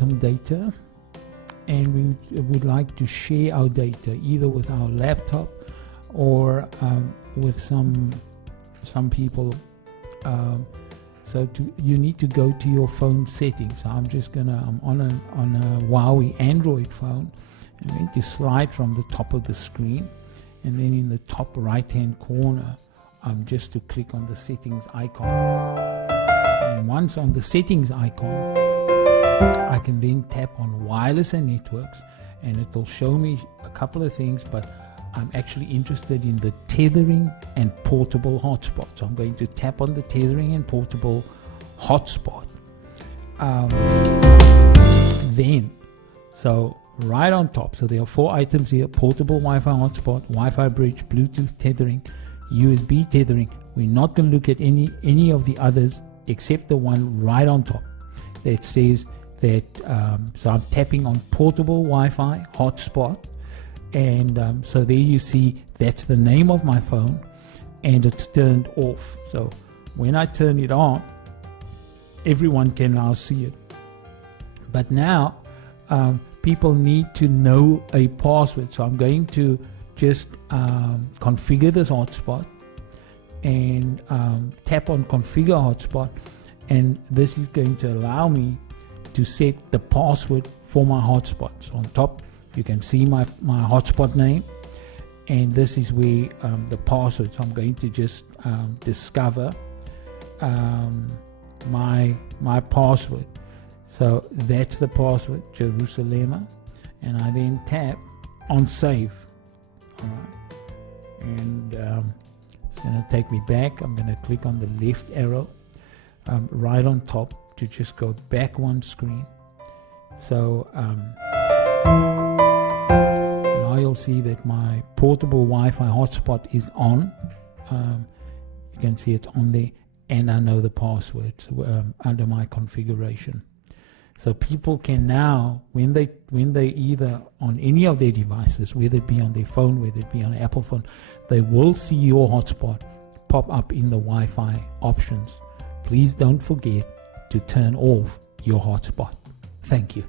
some data, and we would like to share our data either with our laptop or with some people. So you need to go to your phone settings. So I'm on a Huawei Android phone. I'm going to slide from the top of the screen, and then in the top right hand corner, just to click on the settings icon. And once on the settings icon, I can then tap on wireless and networks, and it will show me a couple of things, but I'm actually interested in the tethering and portable hotspot. So I'm going to tap on the tethering and portable hotspot. So right on top, so there are 4 items here: portable Wi-Fi hotspot, Wi-Fi bridge, Bluetooth tethering, USB tethering. We're not going to look at any of the others except the one right on top that says that, so I'm tapping on portable Wi-Fi hotspot, and so there you see that's the name of my phone, and it's turned off. So when I turn it on, everyone can now see it. But now people need to know a password, so I'm going to just configure this hotspot and tap on configure hotspot, and this is going to allow me to set the password for my hotspots. On top you can see my hotspot name, and this is where the password. So I'm going to just discover my password. So that's the password, Jerusalem, and I then tap on save. All right, and it's going to take me back. I'm going to click on the left arrow right on top to just go back one screen. So now you'll see that my portable Wi-Fi hotspot is on. You can see it's on there, and I know the password under my configuration. So people can now, when they either on any of their devices, whether it be on their phone, whether it be on an Apple phone, they will see your hotspot pop up in the Wi-Fi options. Please don't forget to turn off your hotspot. Thank you.